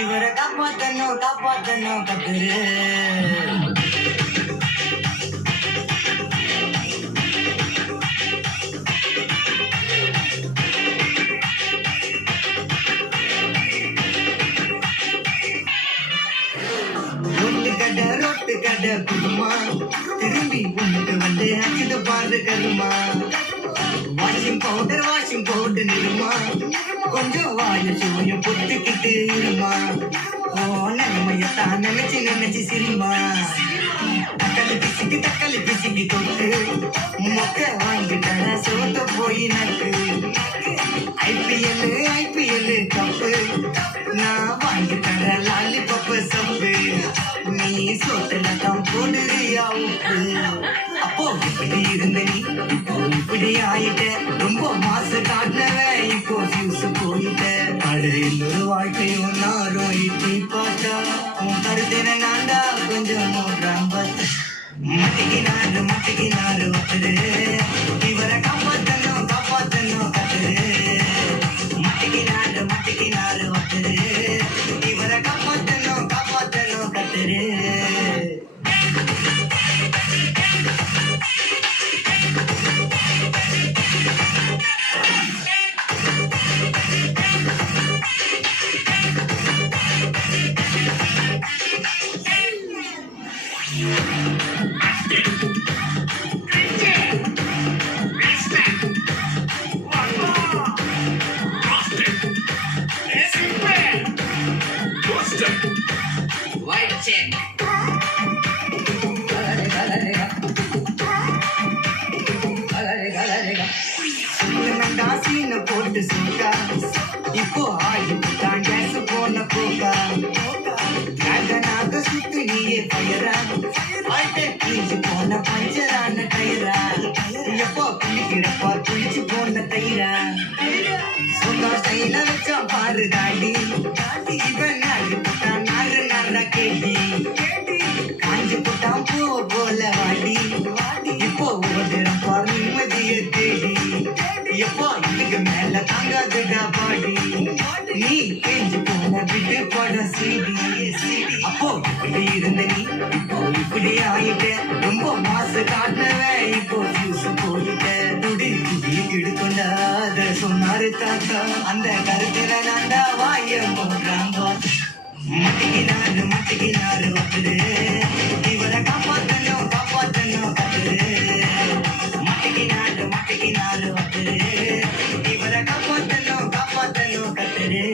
ಇವರ ಕಾಪಾತನ್ನು ಕತ್ತರೆ ரொட்டு கடை குருமா திரும்பி உனக்கு வந்து அச்சுது பாரு கருமா வாஷிங் பவுடர் நிறுமா கொஞ்சம் வாய சுவையும் பொத்துக்கிட்டு இருமா ஓ நன்மையத்தான் நினைச்சு சிரிமா தக்காளி பிசிக்கி தொட்டு மொக்க வாங்கிட்ட சோத்த போய் நட்டு ஐபிஎல் கப்பு நான் வாங்கிட்டேன் லாலிபப்பு சப்பு நீ சோத்துல தான் போடுறியா உப்பு அப்போ இப்படி இருந்த நீ இப்படி ஆயிட்ட ரொம்ப மாசு காட்டினவன் இப்போ ஃபியூஸ் போயிட்ட அடையில் ஒரு வாழ்க்கையும் நாரும் இட்டி பார்த்தா உன் கருத்தின நான்டா கொஞ்சம் நோடுறான் பார்த்து மட்டிக்கினாரு ஒத்துரு இவரை காப்பாத்தணும் கத்துரு மட்டிக்கினாரு ஒத்துரு இவரை காப்பாத்தணும் கத்துரு White check. போட்டு சுட்டா இப்போ ஆயிட்டான் கேஸ் போன போக்கா நாக சுத்து நீயே பயரா ஆயிட்ட கிழிச்சு போன பஞ்சரான டயரா எப்போ குளிக்கிறப்பா குளிச்சு போன தயிரா சொந்தா கையில வச்சா பாரு தாண்டி இவன் நாடு போட்டான் நார கேட்டி காஞ்சி போட்டான் பூ போல வாடி இப்போ ஓடுறப்பா நிம்மதிய தேடி எப்போ இதுக்கு மேல தாங்காதுடா பாடி நீ கேஞ்சு போன விட்டு படம் சீடி அப்போ இப்படி இருந்த நீ இப்போ இப்படி ஆயிட்ட ரொம்ப மாசு காட்டினவன் இப்போ ஃபியூஸ் போயிட்ட துடி எடுக்கொண்டாத சொன்னாரு தாத்தா அந்த கருத்துல நான்டா வாய போடுறான் மட்டிக்கினாரு வந்துரு இவரை காப்பாத்தணும் கத்துரு மட்டிக்கினாரு வந்துரு இவரை காப்பாத்தணும் கத்துரு